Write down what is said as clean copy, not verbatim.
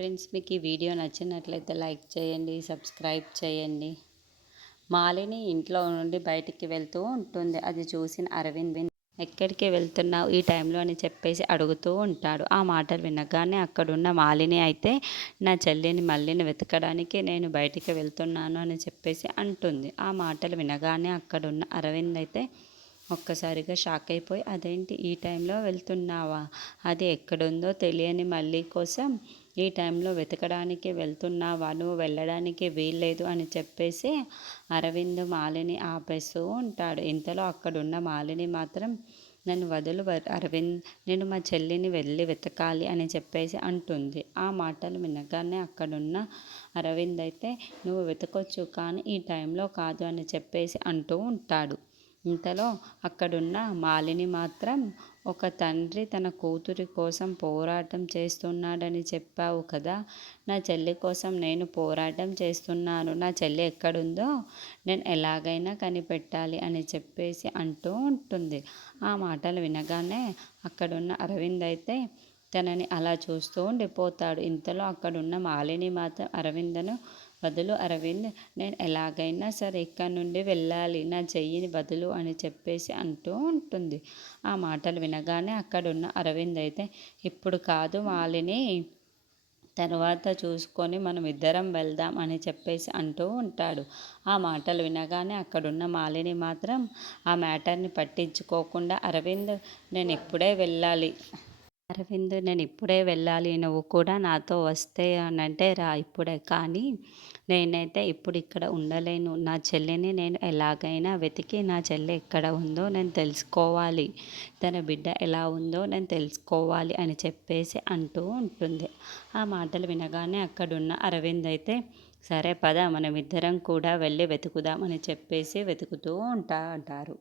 Friends, మీకు ఈ video నచ్చినట్లయితే లైక్ చేయండి, సబ్స్క్రైబ్ చేయండి. మాలిని ఇంట్లో నుండి బయటికి వెళ్తూ ఉంటుంది. అది చూసిన అరవింద్ ఎక్కడికి వెళ్తున్నావు ఈ టైంలో అని చెప్పేసి అడుగుతూ ఉంటాడు. ఆ మాటలు వినగానే అక్కడున్న మాలిని అయితే నా చెల్లిని మళ్ళీని వెతకడానికి నేను బయటికి వెళ్తున్నాను అని చెప్పేసి అంటుంది. ఆ మాటలు వినగానే అక్కడున్న అరవింద్ అయితే ఒక్కసారిగా షాక్ అయిపోయి, అదేంటి ఈ టైంలో వెళ్తున్నావా, అది ఎక్కడుందో తెలియని మళ్ళీ కోసం ఈ టైంలో వెతకడానికి వెళ్తున్నావా, నువ్వు వెళ్ళడానికి వీల్లేదు అని చెప్పేసి అరవింద్ మాలిని ఆపేస్తూ ఉంటాడు. ఇంతలో అక్కడున్న మాలిని మాత్రం నన్ను వదులు అరవింద్, నేను మా చెల్లిని వెళ్ళి వెతకాలి అని చెప్పేసి అంటుంది. ఆ మాటలు వినగానే అక్కడున్న అరవింద్ అయితే నువ్వు వెతకొచ్చు కానీ ఈ టైంలో కాదు అని చెప్పేసి అంటూ ఉంటాడు. ఇంతలో అక్కడున్న మాలిని మాత్రం, ఒక తండ్రి తన కూతురి కోసం పోరాటం చేస్తున్నాడని చెప్పావు కదా, నా చెల్లి కోసం నేను పోరాటం చేస్తున్నాను, నా చెల్లి ఎక్కడుందో నేను ఎలాగైనా కనిపెట్టాలి అని చెప్పేసి అంటూ ఉంటుంది. ఆ మాటలు వినగానే అక్కడున్న అరవింద్ అయితే తనని అలా చూస్తూ ఉండిపోతాడు. ఇంతలో అక్కడున్న మాలిని మాత్రం అరవిందను వదులు అరవింద్, నేను ఎలాగైనా సరే ఇక్కడి నుండి వెళ్ళాలి, నా చెయ్యిని వదులు అని చెప్పేసి అంటూ ఉంటుంది. ఆ మాటలు వినగానే అక్కడున్న అరవింద్ అయితే, ఇప్పుడు కాదు మాలిని, తర్వాత చూసుకొని మనం ఇద్దరం వెళ్దాం అని చెప్పేసి అంటూ ఉంటాడు. ఆ మాటలు వినగానే అక్కడున్న మాలిని మాత్రం ఆ మ్యాటర్ని పట్టించుకోకుండా, అరవింద్ నేను ఇప్పుడే వెళ్ళాలి, అరవింద్ నేను ఇప్పుడే వెళ్ళాలి, నువ్వు కూడా నాతో వస్తే అని అంటే రా ఇప్పుడే, కానీ నేనైతే ఇప్పుడు ఇక్కడ ఉండలేను, నా చెల్లిని నేను ఎలాగైనా వెతికి నా చెల్లి ఎక్కడ ఉందో నేను తెలుసుకోవాలి, తన బిడ్డ ఎలా ఉందో నేను తెలుసుకోవాలి అని చెప్పేసి అంటూ ఉంటుంది. ఆ మాటలు వినగానే అక్కడున్న అరవింద్ అయితే సరే పద మనం ఇద్దరం కూడా వెళ్ళి వెతుకుదాం అని చెప్పేసి వెతుకుతూ అంటారు.